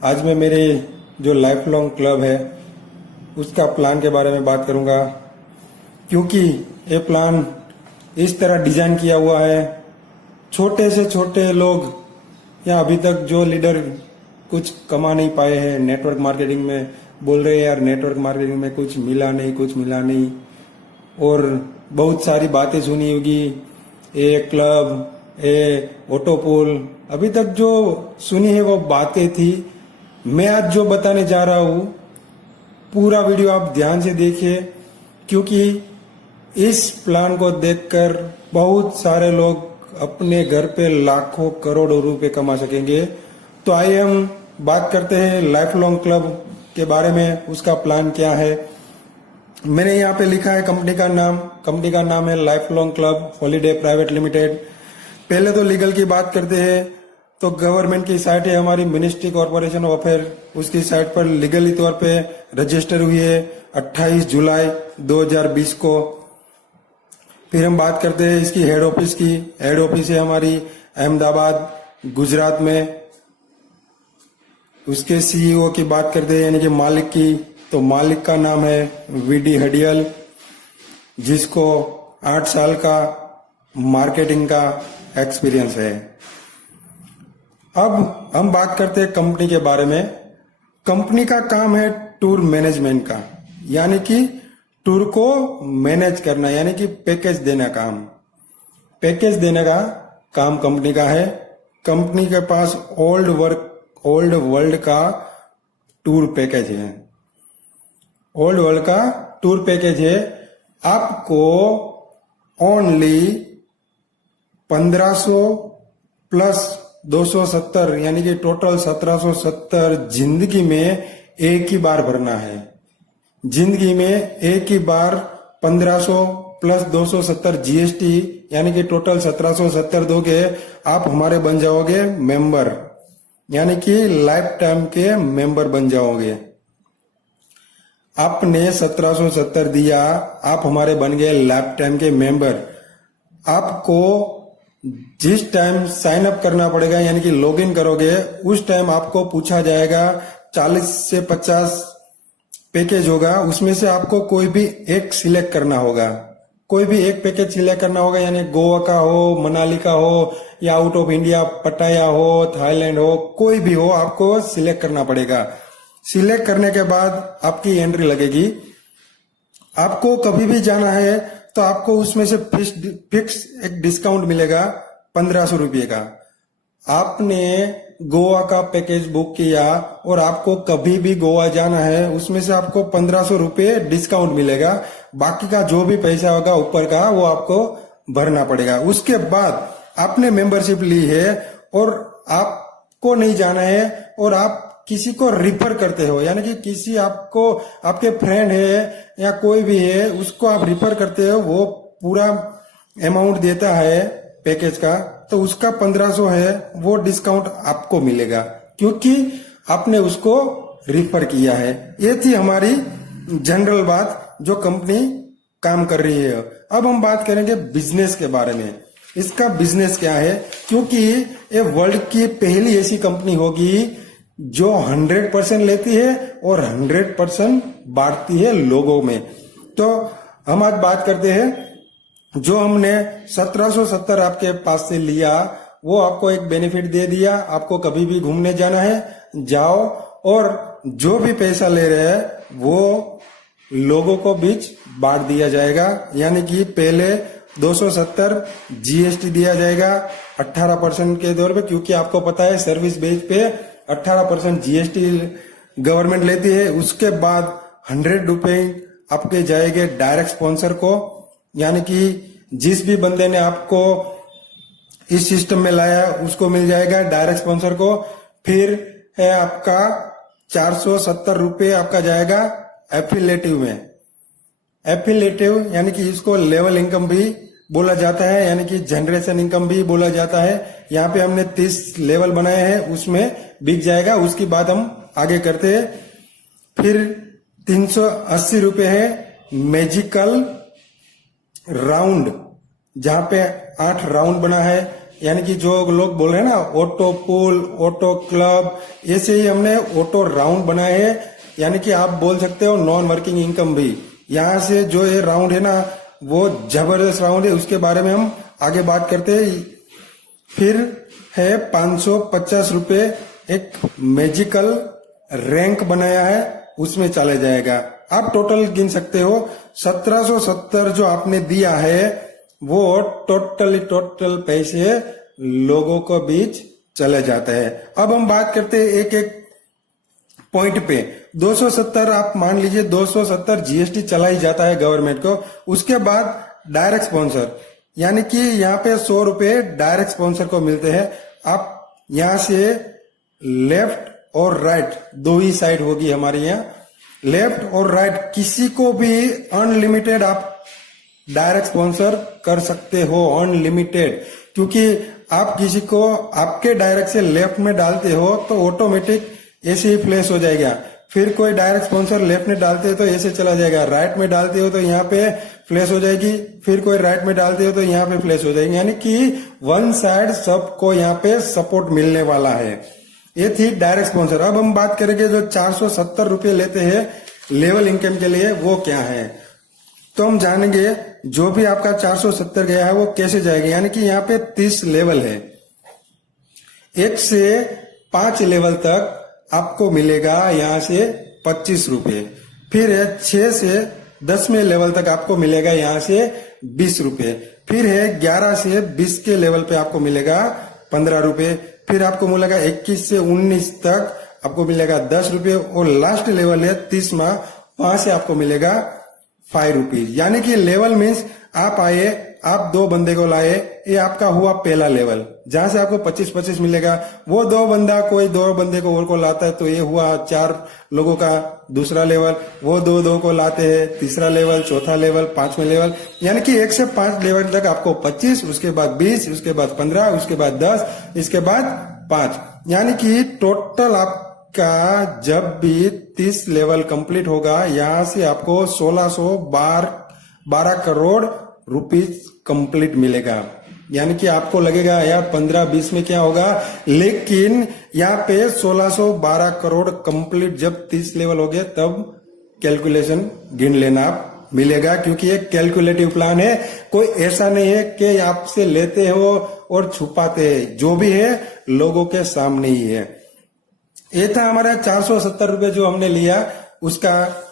आज मैं मेरे जो लाइफ लॉन्ग क्लब है उसका प्लान के बारे में बात करूंगा, क्योंकि ये प्लान इस तरह डिजाइन किया हुआ है। छोटे से छोटे लोग या अभी तक जो लीडर कुछ कमा नहीं पाए हैं नेटवर्क मार्केटिंग में, बोल रहे हैं यार नेटवर्क मार्केटिंग में कुछ मिला नहीं, और बहुत सारी बातें सुनी होगी, ए क्लब, ए ऑटोपूल, अभी तक जो सुनी है वो बातें थी। मैं आज जो बताने जा रहा हूं पूरा वीडियो आप ध्यान से देखिए, क्योंकि इस प्लान को देखकर बहुत सारे लोग अपने घर पे लाखों करोड़ों रुपए कमा सकेंगे। तो आइए हम बात करते हैं लाइफ लॉन्ग क्लब के बारे में, उसका प्लान क्या है। मैंने यहाँ पे लिखा है कंपनी का नाम है life long club holiday private limited. पहले तो लीगल की बात करते हैं तो गवर्नमेंट की साइट है हमारी मिनिस्ट्री कॉर्पोरेशन ऑफ अफेयर, उसकी साइट पर लीगली तौर पे रजिस्टर हुई है 28 जुलाई 2020 को। फिर हम बात करते हैं इसकी हेड ऑफिस की। हेड ऑफिस है हमारी अहमदाबाद गुजरात में। उसके सीईओ की बात करते हैं यानी कि मालिक की, तो मालिक का नाम है वीडी हडियल, जिसको 8 साल का मार्केटिंग का एक्सपीरियंस है। अब हम बात करते हैं कंपनी के बारे में। कंपनी का काम है टूर मैनेजमेंट का, यानी कि टूर को मैनेज करना, यानी कि पैकेज देना का काम कंपनी का है। कंपनी के पास ओल्ड वर्ल्ड का टूर पैकेज है। ओल्ड वर्ल्ड का टूर पैकेज है। आपको ओनली 1500 प्लस 270 यानी कि टोटल 1770 जिंदगी में एक ही बार भरना है। जिंदगी में एक ही बार 1500 प्लस 270 जीएसटी यानी कि टोटल 1770 दोगे, आप हमारे बन जाओगे मेंबर, यानी कि लाइफ टाइम के मेंबर बन जाओगे। आपने 1770 दिया, आप हमारे बन गए लाइफ टाइम के मेंबर। आपको जिस टाइम साइन अप करना पड़ेगा यानी कि लॉग इन करोगे, उस टाइम आपको पूछा जाएगा 40 से 50 पैकेज होगा, उसमें से आपको कोई भी एक सिलेक्ट करना होगा। कोई भी एक पैकेज सिलेक्ट करना होगा, यानी गोवा का हो, मनाली का हो, या आउट ऑफ इंडिया पटाया हो, थाईलैंड हो, कोई भी हो, आपको सिलेक्ट करना पड़ेगा। सिलेक्ट करने के बाद आपकी एंट्री लगेगी। आपको कभी भी जाना है तो आपको उसमें से फिक्स एक डिस्काउंट मिलेगा 1500 रुपये का। आपने गोवा का पैकेज बुक किया और आपको कभी भी गोवा जाना है, उसमें से आपको 1500 रुपये डिस्काउंट मिलेगा। बाकी का जो भी पैसा होगा ऊपर का वो आपको भरना पड़ेगा। उसके बाद आपने मेंबरशिप ली है और आपको नहीं जाना है और आप किसी को रिफर करते हो, यानी कि किसी आपको आपके फ्रेंड है या कोई भी है उसको आप रिफर करते हो, वो पूरा अमाउंट देता है पैकेज का, तो उसका 1500 है वो डिस्काउंट आपको मिलेगा, क्योंकि आपने उसको रिफर किया है। ये थी हमारी जनरल बात जो कंपनी काम कर रही है। अब हम बात करेंगे बिजनेस के बारे में। इसका बिजनेस क्या है, क्योंकि ये वर्ल्ड की पहली ऐसी कंपनी होगी जो 100% लेती है और 100% बांटती है लोगों में। तो हम आज बात करते हैं जो हमने 1770 आपके पास से लिया, वो आपको एक बेनिफिट दे दिया। आपको कभी भी घूमने जाना है जाओ, और जो भी पैसा ले रहे हैं वो लोगों को बीच बांट दिया जाएगा। यानी कि पहले 270 जीएसटी दिया जाएगा 18% के दौर पे, क्योंकि आपको पता है सर्विस बेस पे 18% जीएसटी गवर्नमेंट लेती है। उसके बाद 100 रुपए आपके जाएंगे डायरेक्ट स्पॉन्सर को, यानी कि जिस भी बंदे ने आपको इस सिस्टम में लाया उसको मिल जाएगा डायरेक्ट स्पॉन्सर को। फिर है आपका 470 रुपये आपका जाएगा एफिलेटिव में। एफिलेटिव यानी कि इसको लेवल इनकम भी बोला जाता है, यानी कि जनरेशन इनकम भी बोला जाता है। यहाँ पे हमने 30 लेवल बनाए हैं, उसमें बिक जाएगा। उसकी बात हम आगे करते हैं। फिर 380 रुपये है मैजिकल राउंड, जहां पे 8 राउंड बना है, यानी कि जो लोग बोल रहे हैं ना ऑटो पुल, ऑटो क्लब, ऐसे ही हमने ऑटो राउंड बनाए हैं, यानी कि आप बोल सकते हो नॉन वर्किंग इनकम भी। यहाँ से जो ये राउंड है ना वो जबरदस्त राउंड है, उसके बारे में हम आगे बात करते हैं। फिर है 550 रुपए एक मैजिकल रैंक बनाया है, उसमें चले जाएगा। आप टोटल गिन सकते हो 1770 जो आपने दिया है वो टोटल पैसे लोगों को बीच चले जाते हैं। अब हम बात करते हैं एक एक पॉइंट पे। 270 आप मान लीजिए 270 जीएसटी चला ही जाता है गवर्नमेंट को। उसके बाद डायरेक्ट स्पॉन्सर, यानी कि यहाँ पे 100 रुपए डायरेक्ट स्पॉन्सर को मिलते हैं। आप यहाँ से लेफ्ट और राइट दो ही साइड होगी हमारे यहाँ, लेफ्ट और राइट किसी को भी अनलिमिटेड आप डायरेक्ट स्पॉन्सर कर सकते हो, अनलिमिटेड। क्योंकि आप किसी को आपके डायरेक्ट से लेफ्ट में डालते हो तो ऑटोमेटिक ऐसे ही फ्लैश हो जाएगा। फिर कोई डायरेक्ट स्पॉन्सर लेफ्ट में डालते हो तो ऐसे चला जाएगा, राइट में डालते हो तो यहाँ पे फ्लैश हो जाएगी, फिर कोई राइट में डालते हो तो यहाँ पे फ्लैश हो जाएगी। यानी कि वन साइड सबको यहाँ पे सपोर्ट मिलने वाला है। ये थी डायरेक्ट स्पॉन्सर। अब हम बात करेंगे जो 470 रुपए लेते हैं लेवल इनकम के लिए, वो क्या है। तो हम जानेंगे जो भी आपका 470 गया है वो कैसे जाएगा। यानी कि यहाँ पे 30 लेवल है, 1 से 5 लेवल तक आपको मिलेगा यहाँ से 25 रुपए। फिर है 6 से 10वें लेवल तक आपको मिलेगा यहाँ से 20 रुपए। फिर है 11 से 20 के लेवल पे आपको मिलेगा 15 रुपए। फिर आपको मिलेगा 21 से 19 तक आपको मिलेगा 10 रुपए। और लास्ट लेवल है 30वां, वहां से आपको मिलेगा 5 रुपीज। यानी कि लेवल मीन्स आप आए, आप 2 बंदे को लाए, ये आपका हुआ पहला लेवल जहां से आपको 25-25 मिलेगा। वो 2 बंदा कोई 2 बंदे को और को लाता है तो ये हुआ 4 लोगों का दूसरा लेवल। वो 2-2 को लाते हैं, तीसरा लेवल, चौथा लेवल, 5वें लेवल। यानी कि 1 से 5 लेवल तक आपको 25, उसके बाद 20, उसके बाद 15, उसके बाद 10, इसके बाद 5। यानी कि टोटल आपका जब भी 30 लेवल कंप्लीट होगा यहाँ से आपको 1612 करोड़ रुपीज कंप्लीट मिलेगा। यानी कि आपको लगेगा यार 15-20 में क्या होगा, लेकिन यहाँ पे 1612 करोड़ कंप्लीट जब 30 लेवल हो गए तब कैलकुलेशन गिन लेना आप मिलेगा। क्योंकि ये कैलकुलेटिव प्लान है, कोई ऐसा नहीं है कि आपसे लेते हो और छुपाते हैं, जो भी है लोगों के सामने ही है। ये था हमारा 470 रुपए जो हमने लिया, उसका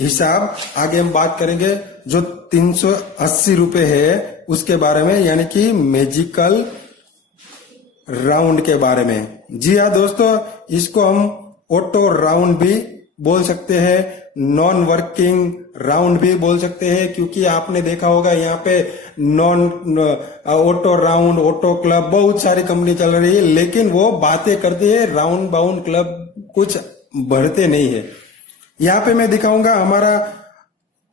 हिसाब आगे हम बात करेंगे। जो 380 रुपए है उसके बारे में, यानी कि मैजिकल राउंड के बारे में। जी हाँ दोस्तों, इसको हम ऑटो राउंड भी बोल सकते हैं, नॉन वर्किंग राउंड भी बोल सकते हैं। क्योंकि आपने देखा होगा यहाँ पे non auto round, auto club, बहुत सारी कंपनी चल रही है, लेकिन वो बातें करते हैं, राउंड बाउंड क्लब कुछ भरते नहीं है। यहाँ पे मैं दिखाऊंगा हमारा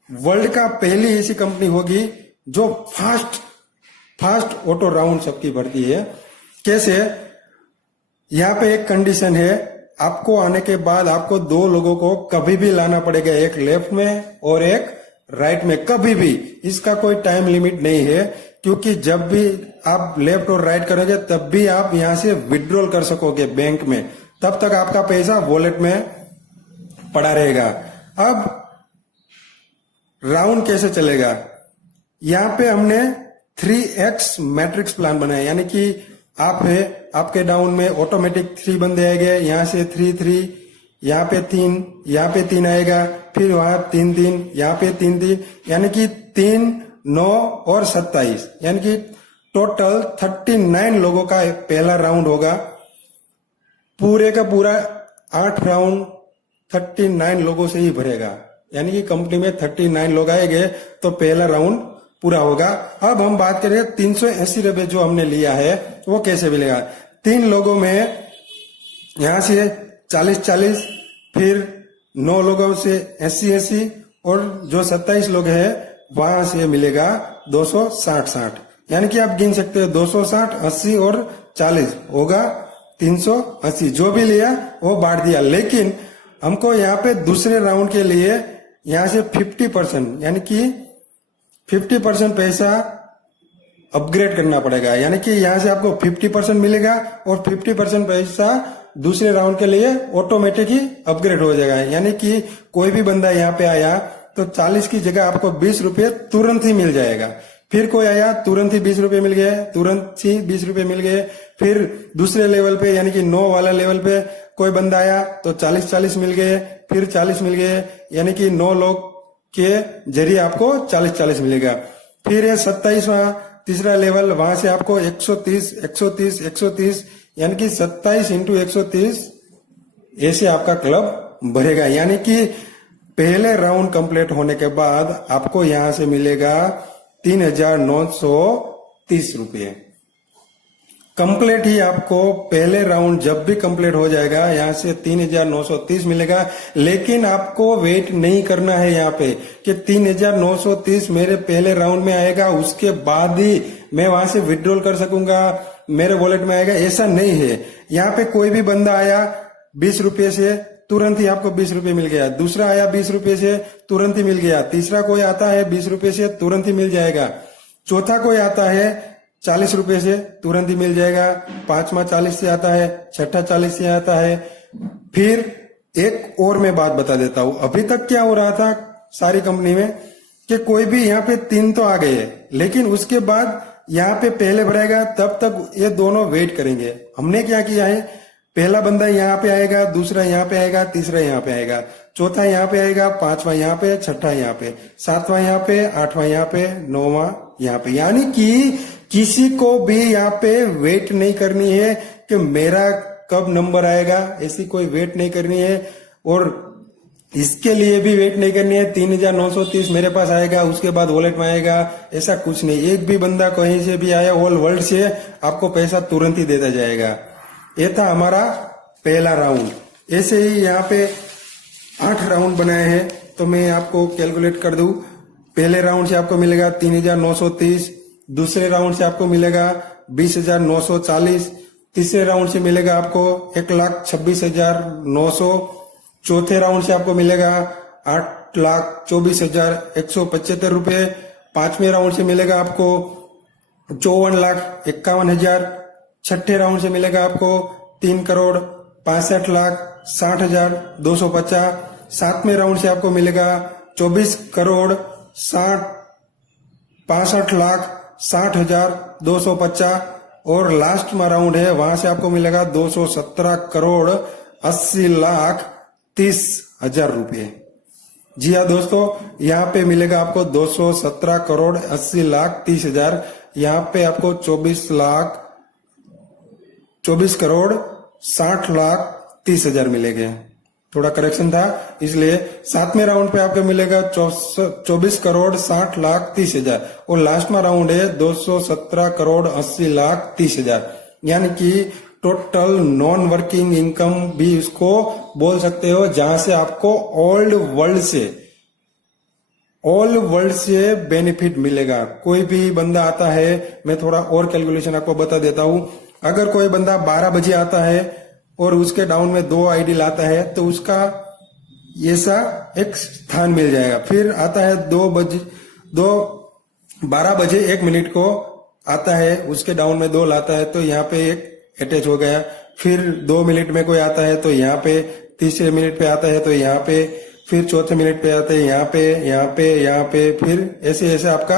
वर्ल्ड का पहली ऐसी कंपनी होगी जो फास्ट ऑटो राउंड सबकी भरती है। कैसे, यहाँ पे एक कंडीशन है, आपको आने के बाद आपको 2 लोगों को कभी भी लाना पड़ेगा, एक लेफ्ट में और एक राइट में, कभी भी। इसका कोई टाइम लिमिट नहीं है, क्योंकि जब भी आप लेफ्ट और राइट करोगे तब भी आप यहां से विड्रॉल कर सकोगे बैंक में, तब तक आपका पैसा वॉलेट में पड़ा रहेगा। अब राउंड कैसे चलेगा, यहाँ पे हमने 3x मैट्रिक्स प्लान बनाया। यानी कि आप है, आपके डाउन में ऑटोमेटिक 3 बंदे आएंगे, यहाँ से 3-3, यहाँ पे 3, यहाँ पे 3 आएगा, फिर वहां 3-3, यहाँ पे 3-3, यानी कि 3, 9 और 27, यानी कि टोटल 39 लोगों का पहला राउंड होगा। पूरे का पूरा 8 राउंड 39 लोगों से ही भरेगा। यानी कि कंपनी में 39 लोग आएंगे तो पहला राउंड पूरा होगा। अब हम बात करें 380 रुपए जो हमने लिया है वो कैसे मिलेगा। 3 लोगों में यहां से 40-40, फिर 9 लोगों से 80-80, और जो 27 लोग हैं वहां से मिलेगा 260-60। यानी कि आप गिन सकते हो 260, 80 और 40 होगा 380। जो भी लिया वो बांट दिया। लेकिन हमको यहाँ पे दूसरे राउंड के लिए यहाँ से 50%, यानी कि 50% पैसा अपग्रेड करना पड़ेगा, यानी कि यहाँ से आपको 50% मिलेगा और 50% पैसा दूसरे राउंड के लिए ऑटोमेटिक ही अपग्रेड हो जाएगा। यानी कि कोई भी बंदा यहाँ पे आया तो 40 की जगह आपको 20 रुपये तुरंत ही मिल जाएगा। फिर कोई आया, तुरंत ही 20 रुपये मिल गए, तुरंत ही 20 रुपये मिल गए। फिर दूसरे लेवल पे यानी कि 9 वाला लेवल पे कोई बंदा आया तो 40 मिल गए, फिर 40 मिल गए, यानी कि 9 लोग के जरिए आपको 40 मिलेगा। फिर ये 27वां तीसरा लेवल, वहां से आपको 130 यानी कि 27 इंटू 130 ऐसे आपका क्लब भरेगा। यानी कि पहले राउंड कंप्लीट होने के बाद आपको यहां से मिलेगा 3,930 रुपये। कंप्लीट ही आपको पहले राउंड जब भी कंप्लीट हो जाएगा यहाँ से 3,930 मिलेगा। लेकिन आपको वेट नहीं करना है यहाँ पे कि 3,930 मेरे पहले राउंड में आएगा उसके बाद ही मैं वहां से विड्रॉल कर सकूंगा, मेरे वॉलेट में आएगा, ऐसा नहीं है। यहाँ पे कोई भी बंदा आया 20 रुपये से तुरंत ही आपको 20 रुपये मिल गया, दूसरा आया 20 रुपये से तुरंत ही मिल गया, तीसरा कोई आता है 20 रुपये से तुरंत ही मिल जाएगा, चौथा कोई आता है 40 रुपये से तुरंत ही मिल जाएगा, पांचवा 40 से आता है, छठा 40 से आता है। फिर एक और मैं बात बता देता हूं, अभी तक क्या हो रहा था सारी कंपनी में कि कोई भी यहाँ पे 3 तो आ गए, लेकिन उसके बाद यहाँ पे पहले भरेगा तब तक ये दोनों वेट करेंगे। हमने क्या किया है, पहला बंदा यहाँ पे आएगा, दूसरा यहाँ पे आएगा, तीसरा यहाँ पे आएगा, चौथा यहाँ पे आएगा, पांचवा यहाँ पे, छठा यहाँ पे, सातवां यहाँ पे, आठवां यहाँ पे, नौवां यहाँ पे। यानी कि किसी को भी यहाँ पे वेट नहीं करनी है कि मेरा कब नंबर आएगा, ऐसी कोई वेट नहीं करनी है। और इसके लिए भी वेट नहीं करनी है 3,930 मेरे पास आएगा उसके बाद वॉलेट में आएगा, ऐसा कुछ नहीं। एक भी बंदा कहीं से भी आया ऑल वर्ल्ड से आपको पैसा तुरंत ही देता जाएगा। ये था हमारा पहला राउंड। ऐसे ही यहाँ पे 8 राउंड बनाए हैं, तो मैं आपको कैलकुलेट कर दूं। पहले राउंड से आपको मिलेगा 3,930, दूसरे राउंड से आपको मिलेगा 20,940, तीसरे राउंड से मिलेगा आपको 1,26,900, चौथे राउंड से आपको मिलेगा 8,24,175 रुपये, पांचवें राउंड से मिलेगा आपको 54,51,000, छठे राउंड से मिलेगा आपको 3,65,60,250, सातवें राउंड से आपको मिलेगा 24,65,60,250 और लास्ट में राउंड है वहां से आपको मिलेगा 217,80,30,000 रुपये। जी हाँ दोस्तों, यहाँ पे मिलेगा आपको 217,80,30,000, यहाँ पे आपको 24,60,30,000 मिलेंगे। थोड़ा करेक्शन था इसलिए। सातवें राउंड पे आपको मिलेगा 24,60,30,000 और लास्ट में राउंड है 217,80,30,000। यानी कि टोटल नॉन वर्किंग इनकम भी इसको बोल सकते हो, जहां से आपको ऑल वर्ल्ड से बेनिफिट मिलेगा। कोई भी बंदा आता है, मैं थोड़ा और कैलकुलेशन आपको बता देता हूं। अगर कोई बंदा 12 बजे आता है और उसके डाउन में 2 आईडी लाता है तो उसका ऐसा एक स्थान मिल जाएगा। फिर आता है 12 बजे 1 मिनट को आता है, उसके डाउन में 2 लाता है तो यहाँ पे एक अटैच हो गया। फिर 2 मिनट में कोई आता है तो यहाँ पे, तीसरे मिनट पे आता है तो यहाँ पे, फिर चौथे मिनट पे आता है यहाँ पे, फिर ऐसे ऐसे आपका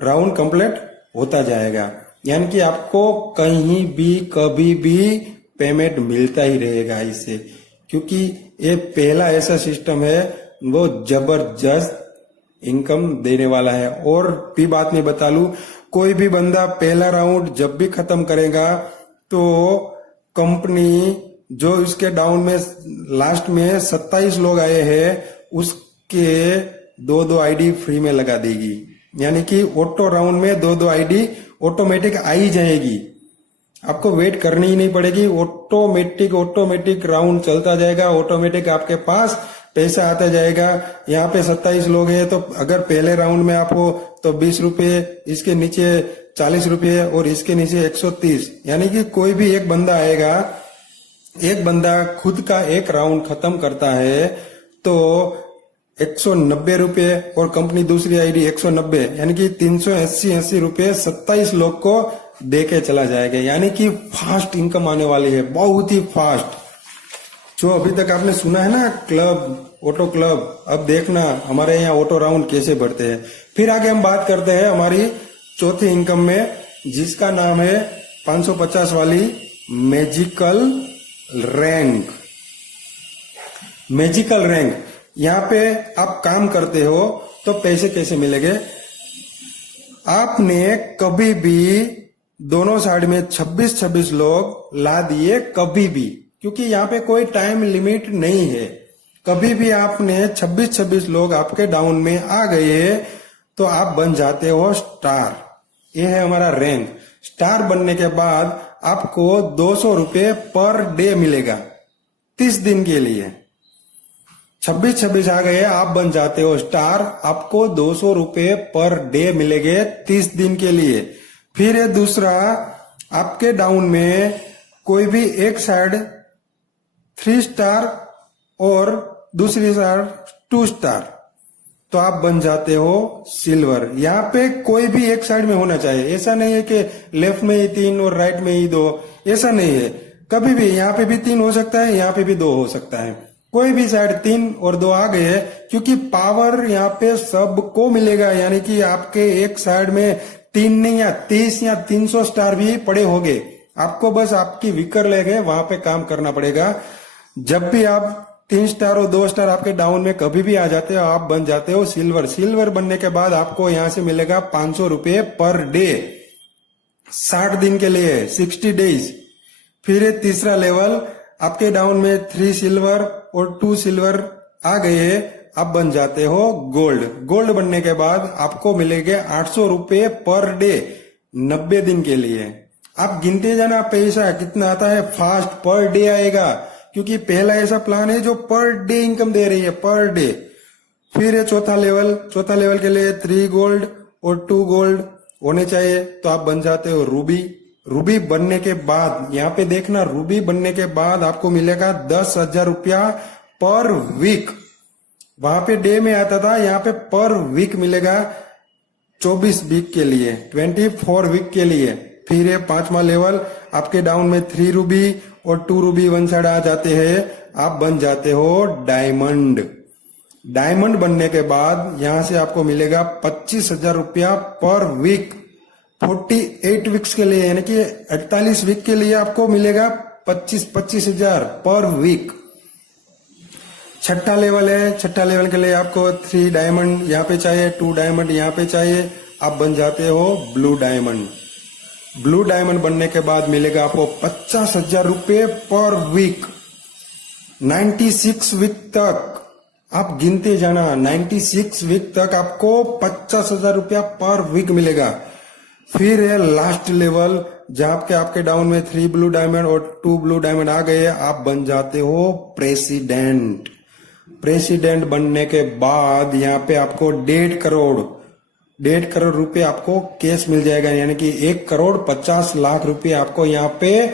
राउंड कंप्लीट होता जाएगा। यानी कि आपको कहीं भी कभी भी पेमेंट मिलता ही रहेगा इससे, क्योंकि ये पहला ऐसा सिस्टम है वो जबरदस्त इनकम देने वाला है। और भी बात मैं बता लूं, कोई भी बंदा पहला राउंड जब भी खत्म करेगा तो कंपनी जो इसके डाउन में लास्ट में 27 लोग आए हैं उसके 2-2 आईडी फ्री में लगा देगी। यानी कि ऑटो राउंड में 2-2 आईडी ऑटोमेटिक आ ही जाएगी, आपको वेट करनी ही नहीं पड़ेगी। ऑटोमेटिक राउंड चलता जाएगा, ऑटोमेटिक आपके पास पैसा आता जाएगा। यहाँ पे 27 लोग हैं तो अगर पहले राउंड में आप हो तो 20 रुपये, इसके नीचे 40 रुपये और इसके नीचे 130। यानी कि कोई भी एक बंदा आएगा, एक बंदा खुद का एक राउंड खत्म करता है तो 190 रुपये और कंपनी दूसरी आईडी 190, यानी कि 380 रुपये 27 लोग को दे के चला जाएगा। यानी कि फास्ट इनकम आने वाली है, बहुत ही फास्ट। जो अभी तक आपने सुना है ना क्लब, ऑटो क्लब, अब देखना हमारे यहाँ ऑटो राउंड कैसे बढ़ते हैं। फिर आगे हम बात करते हैं हमारी चौथी इनकम में, जिसका नाम है 550 वाली मैजिकल रैंक। मैजिकल रैंक, यहाँ पे आप काम करते हो तो पैसे कैसे मिलेंगे। आपने कभी भी दोनों साइड में 26 लोग ला दिए, कभी भी, क्योंकि यहाँ पे कोई टाइम लिमिट नहीं है। कभी भी आपने 26 लोग आपके डाउन में आ गए तो आप बन जाते हो स्टार। ये है हमारा रैंक। स्टार बनने के बाद आपको 200 रुपये पर डे मिलेगा 30 दिन के लिए। 26 आ गए, आप बन जाते हो स्टार, आपको 200 रुपये पर डे मिलेंगे 30 दिन के लिए। फिर है दूसरा, आपके डाउन में कोई भी एक साइड 3 स्टार और दूसरी साइड 2 स्टार, तो आप बन जाते हो सिल्वर। यहाँ पे कोई भी एक साइड में होना चाहिए, ऐसा नहीं है कि लेफ्ट में ही 3 और राइट में ही 2, ऐसा नहीं है। कभी भी यहाँ पे भी 3 हो सकता है, यहाँ पे भी 2 हो सकता है। कोई भी साइड 3 और 2 आ गए, क्योंकि पावर यहाँ पे सबको मिलेगा। यानी कि आपके एक साइड में 3 नहीं या 30 या 300 स्टार भी पड़े होंगे, आपको बस आपकी विकर लेके वहां पे काम करना पड़ेगा। जब भी आप 3 स्टार और 2 स्टार आपके डाउन में कभी भी आ जाते हो, आप बन जाते हो सिल्वर। सिल्वर बनने के बाद आपको यहां से मिलेगा 500 रुपये पर डे 60 दिन के लिए, 60 डेज। फिर तीसरा लेवल, आपके डाउन में 3 सिल्वर और 2 सिल्वर आ गए, आप बन जाते हो गोल्ड। गोल्ड बनने के बाद आपको मिलेंगे 800 रुपये पर डे 90 दिन के लिए। आप गिनते जाना पैसा कितना आता है, फास्ट पर डे आएगा, क्योंकि पहला ऐसा प्लान है जो पर डे इनकम दे रही है, पर डे। फिर है चौथा लेवल। चौथा लेवल के लिए 3 गोल्ड और 2 गोल्ड होने चाहिए, तो आप बन जाते हो रूबी। रूबी बनने के बाद यहाँ पे देखना, रूबी बनने के बाद आपको मिलेगा 10,000 रुपया पर वीक। वहां पे डे में आता था, यहाँ पे पर वीक मिलेगा 24 वीक के लिए, 24 वीक के लिए। फिर है 5वां लेवल, आपके डाउन में 3 रूबी और 2 रूबी वन साइड आ जाते हैं, आप बन जाते हो डायमंड। डायमंड बनने के बाद यहां से आपको मिलेगा 25,000 रुपया पर वीक 48 वीक्स के लिए, यानी कि 48 वीक के लिए आपको मिलेगा 25,000 पर वीक। छठा लेवल है, छठा लेवल के लिए आपको 3 डायमंड यहाँ पे चाहिए, 2 डायमंड यहाँ पे चाहिए, आप बन जाते हो ब्लू डायमंड। ब्लू डायमंड बनने के बाद मिलेगा आपको 50,000 रुपये पर वीक 96 वीक तक। आप गिनते जाना, 96 वीक तक आपको 50,000 रुपया पर वीक मिलेगा। फिर है लास्ट लेवल, जहां पे आपके डाउन में 3 ब्लू डायमंड और 2 ब्लू डायमंड आ गए, आप बन जाते हो प्रेसिडेंट। प्रेसिडेंट बनने के बाद यहाँ पे आपको 1.5 करोड़ रुपए आपको कैश मिल जाएगा, यानी कि 1,50,00,000 रुपए आपको यहाँ पे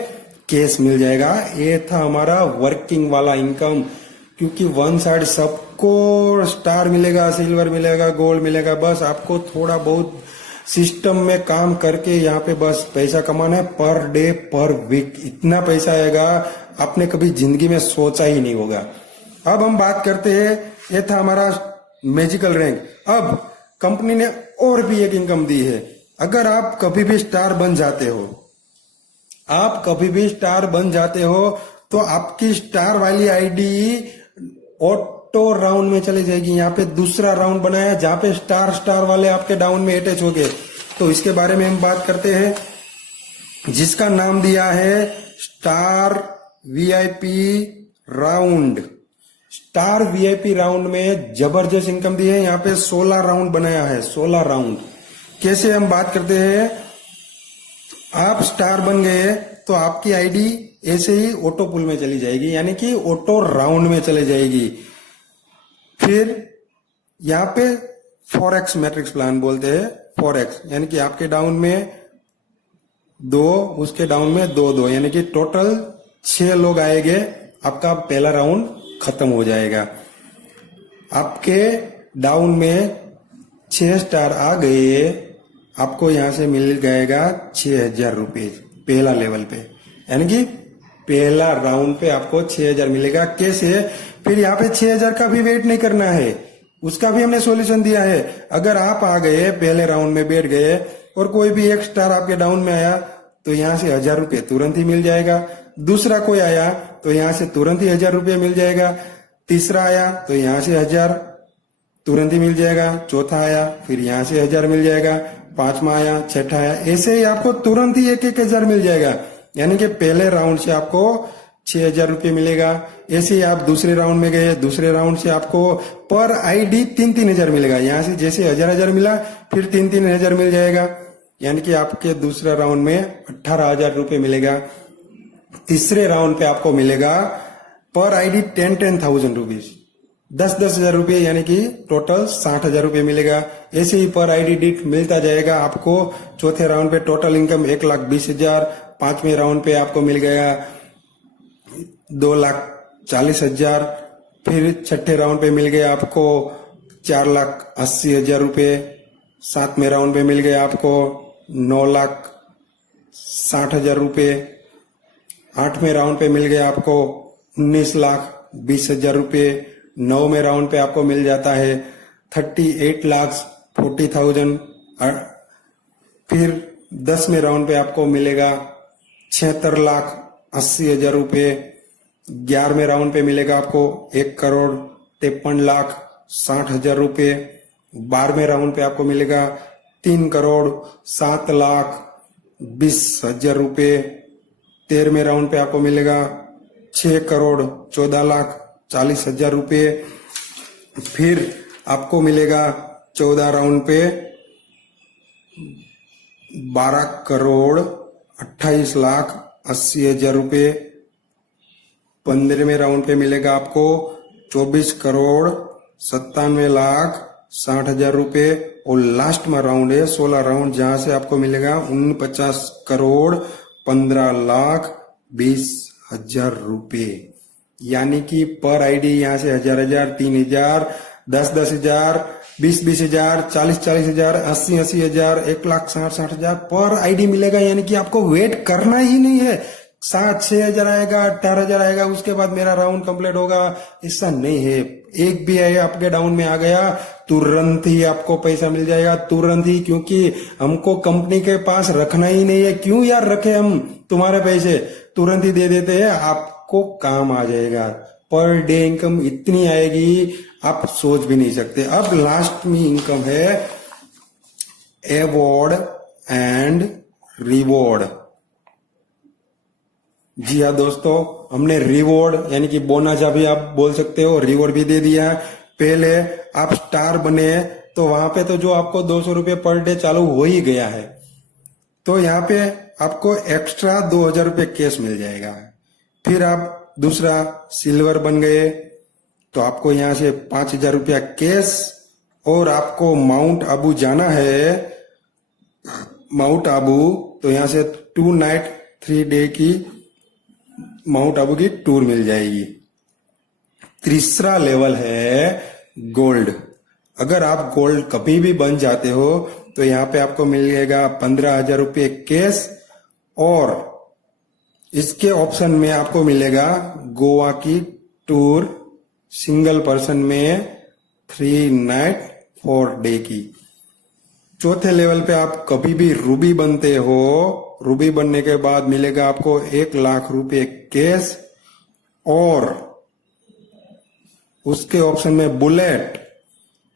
कैश मिल जाएगा। ये था हमारा वर्किंग वाला इनकम, क्योंकि वन साइड सबको स्टार मिलेगा, सिल्वर मिलेगा, गोल्ड मिलेगा, बस आपको थोड़ा बहुत सिस्टम में काम करके यहाँ पे बस पैसा कमाना है, पर डे पर वीक इतना पैसा आएगा आपने कभी जिंदगी में सोचा ही नहीं होगा। अब हम बात करते हैं, ये था हमारा मैजिकल रैंक। अब कंपनी ने और भी एक इनकम दी है। अगर आप कभी भी स्टार बन जाते हो, आप कभी भी स्टार बन जाते हो, तो आपकी स्टार वाली आईडी ऑटो राउंड में चली जाएगी। यहाँ पे दूसरा राउंड बनाया है जहां पे स्टार वाले आपके डाउन में अटैच हो गए, तो इसके बारे में हम बात करते हैं, जिसका नाम दिया है star VIP round. Star VIP round में जबरदस्त इनकम दी है। यहाँ पे 16 राउंड बनाया है, 16 राउंड। कैसे हम बात करते हैं, आप स्टार बन गए तो आपकी आईडी ऐसे ही ऑटो पुल में चली जाएगी, यानी कि ऑटो राउंड में चले जाएगी। फिर यहाँ पे 4x मैट्रिक्स प्लान बोलते हैं, 4x, यानी कि आपके डाउन में 2, उसके डाउन में 2, यानी कि टोटल 6 लोग आएंगे, आपका पहला राउंड खत्म हो जाएगा। आपके डाउन में 6 स्टार आ गए, आपको यहाँ से मिल जाएगा 6,000 रुपये पहला लेवल पे, यानी कि पहला राउंड पे आपको 6,000 मिलेगा। कैसे? फिर यहाँ पे 6,000 का भी वेट नहीं करना है, उसका भी हमने सॉल्यूशन दिया है। अगर आप आ गए पहले राउंड में बैठ गए और कोई भी एक स्टार आपके डाउन में आया तो यहाँ से 1,000 रुपये तुरंत ही मिल जाएगा। दूसरा कोई आया तो यहाँ से तुरंत ही 1,000 रुपये मिल जाएगा। तीसरा आया तो यहाँ से 1,000 तुरंत ही मिल जाएगा। चौथा आया फिर यहाँ से 1,000 मिल जाएगा। पांचवा आया, छठा आया, ऐसे ही आपको तुरंत ही 1,000 मिल जाएगा। यानी कि पहले राउंड से आपको 6,000 रुपये मिलेगा। ऐसे ही आप दूसरे राउंड में गए, दूसरे राउंड से आपको पर आईडी 3,000 मिलेगा। यहाँ से जैसे 1,000 मिला फिर 3,000 मिल जाएगा, यानी कि आपके दूसरा राउंड में 18,000 रुपये मिलेगा। तीसरे राउंड पे आपको मिलेगा पर आईडी 10,000 रुपीज, 10,000 रुपये, यानी कि टोटल 60,000 रुपये मिलेगा। ऐसे ही पर आईडी डिट मिलता जाएगा आपको। चौथे राउंड पे टोटल इनकम 1,20,000। पांचवें राउंड पे आपको मिल गया 2,40,000। फिर छठे राउंड पे मिल गया आपको 4,80,000 रुपये। सातवें राउंड पे मिल गया आपको 9,60,000 रुपये। आठवें राउंड पे मिल गया आपको 19,20,000 रुपये। नौवें राउंड पे आपको मिल जाता है 38,40,000। फिर 10वें राउंड पे आपको मिलेगा 76,80,000 रुपये। 11वें राउंड पे मिलेगा आपको 1,53,60,000 रुपये। 12वें राउंड पे आपको मिलेगा 3,07,20,000 रुपये। 13वें राउंड पे आपको मिलेगा 6,14,40,000 रुपये। फिर आपको मिलेगा 14 राउंड पे 12,28,80,000 रुपये। 15वें राउंड पे मिलेगा आपको 24,97,60,000 रुपये। और लास्ट में राउंड है 16 राउंड, जहां से आपको मिलेगा 49,15,20,000 रुपये। यानी कि पर आईडी यहाँ से 1,000, 3,000, 10,000, 20,000, 40,000, 80,000, 1,60,000 पर आईडी मिलेगा। यानी कि आपको वेट करना ही नहीं है। 7,000-6,000 आएगा, 18,000 आएगा, उसके बाद मेरा राउंड कंप्लीट होगा, ऐसा नहीं है। एक भी आया आपके डाउन में आ गया तुरंत ही आपको पैसा मिल जाएगा, तुरंत ही। क्योंकि हमको कंपनी के पास रखना ही नहीं है। क्यों यार रखे हम तुम्हारे पैसे, तुरंत ही दे देते हैं, आपको काम आ जाएगा। पर डे इनकम इतनी आएगी आप सोच भी नहीं सकते। अब लास्ट में इनकम है अवॉर्ड एंड रिवॉर्ड। जी हाँ दोस्तों, हमने रिवॉर्ड यानी कि बोनस अभी आप बोल सकते हो, रिवॉर्ड भी दे दिया। पहले आप स्टार बने तो वहां पे तो जो आपको 200 रुपये पर डे चालू हो ही गया है, तो यहाँ पे आपको एक्स्ट्रा 2,000 रुपये कैश मिल जाएगा। फिर आप दूसरा सिल्वर बन गए तो आपको यहाँ से 5,000 रुपया कैश। और आपको माउंट आबू जाना है, माउंट आबू, तो यहाँ से 2 नाइट 3 डे की माउंट आबू की टूर मिल जाएगी। तीसरा लेवल है गोल्ड। अगर आप गोल्ड कभी भी बन जाते हो तो यहाँ पे आपको मिलेगा 15,000 रुपये कैश। और इसके ऑप्शन में आपको मिलेगा गोवा की टूर सिंगल पर्सन में 3 नाइट 4 डे की। चौथे लेवल पे आप कभी भी रूबी बनते हो, रूबी बनने के बाद मिलेगा आपको 1,00,000 रुपये कैश। और उसके ऑप्शन में बुलेट,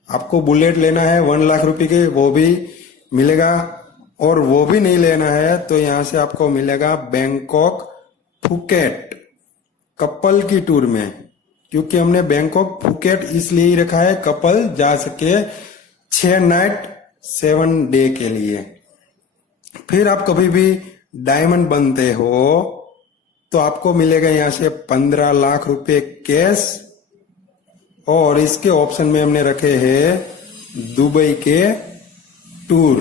आपको बुलेट लेना है 1,00,000 रुपये के, वो भी मिलेगा। और वो भी नहीं लेना है तो यहां से आपको मिलेगा बैंकॉक फुकेट कपल की टूर में। क्योंकि हमने बैंकॉक फुकेट इसलिए ही रखा है, कपल जा सके 6 नाइट 7 डे के लिए। फिर आप कभी भी डायमंड बनते हो तो आपको मिलेगा यहां से 15,00,000 रुपये कैश। और इसके ऑप्शन में हमने रखे हैं दुबई के टूर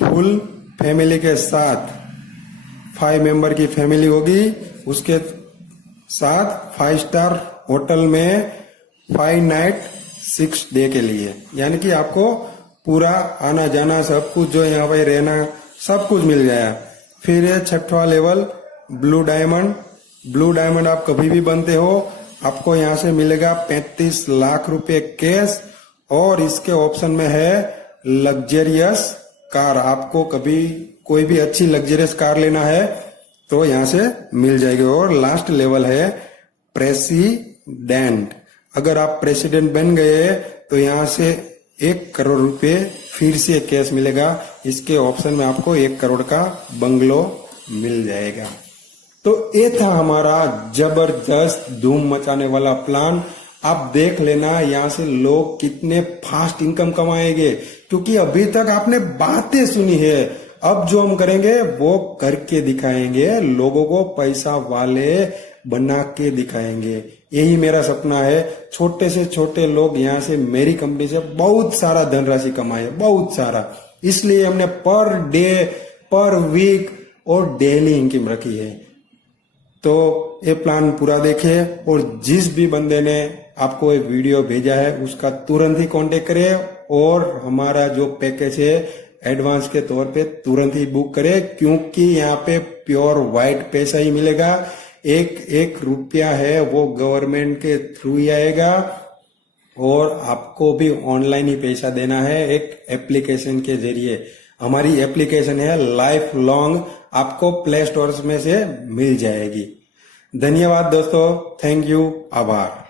फुल फैमिली के साथ। 5 मेंबर की फैमिली होगी, उसके साथ 5 स्टार होटल में 5 नाइट 6 डे के लिए, यानी कि आपको पूरा आना जाना सब कुछ जो यहाँ पे रहना सब कुछ मिल गया। फिर है 6वां level blue diamond. Blue diamond आप कभी भी बनते हो, आपको यहाँ से मिलेगा 35 लाख रुपए कैश, और इसके ऑप्शन में है लग्जरियस कार। आपको कभी कोई भी अच्छी लग्जरियस कार लेना है तो यहाँ से मिल जाएगी। और लास्ट लेवल है प्रेसिडेंट। अगर आप प्रेसिडेंट बन गए तो यहाँ से 1 करोड़ रुपए फिर से कैश मिलेगा। इसके ऑप्शन में आपको 1 करोड़ का बंगलो मिल जाएगा। तो ये था हमारा जबरदस्त धूम मचाने वाला प्लान। आप देख लेना यहाँ से लोग कितने फास्ट इनकम कमाएंगे, क्योंकि अभी तक आपने बातें सुनी है। अब जो हम करेंगे वो करके दिखाएंगे, लोगों को पैसा वाले बना के दिखाएंगे। यही मेरा सपना है। छोटे से छोटे लोग यहाँ से मेरी कंपनी से बहुत सारा धनराशि कमाए, बहुत सारा। इसलिए हमने पर डे, पर वीक और डेली इनकम रखी है। तो ये प्लान पूरा देखे, और जिस भी बंदे ने आपको ये वीडियो भेजा है उसका तुरंत ही कांटेक्ट करे, और हमारा जो पैकेज है एडवांस के तौर पे तुरंत ही बुक करे, क्योंकि यहाँ पे प्योर व्हाइट पैसा ही मिलेगा। 1 रुपया है वो गवर्नमेंट के थ्रू ही आएगा, और आपको भी ऑनलाइन ही पैसा देना है एक एप्लीकेशन के जरिए। हमारी एप्लीकेशन है लाइफ लॉन्ग, आपको प्ले स्टोर में से मिल जाएगी। धन्यवाद दोस्तों, थैंक यू, आभार।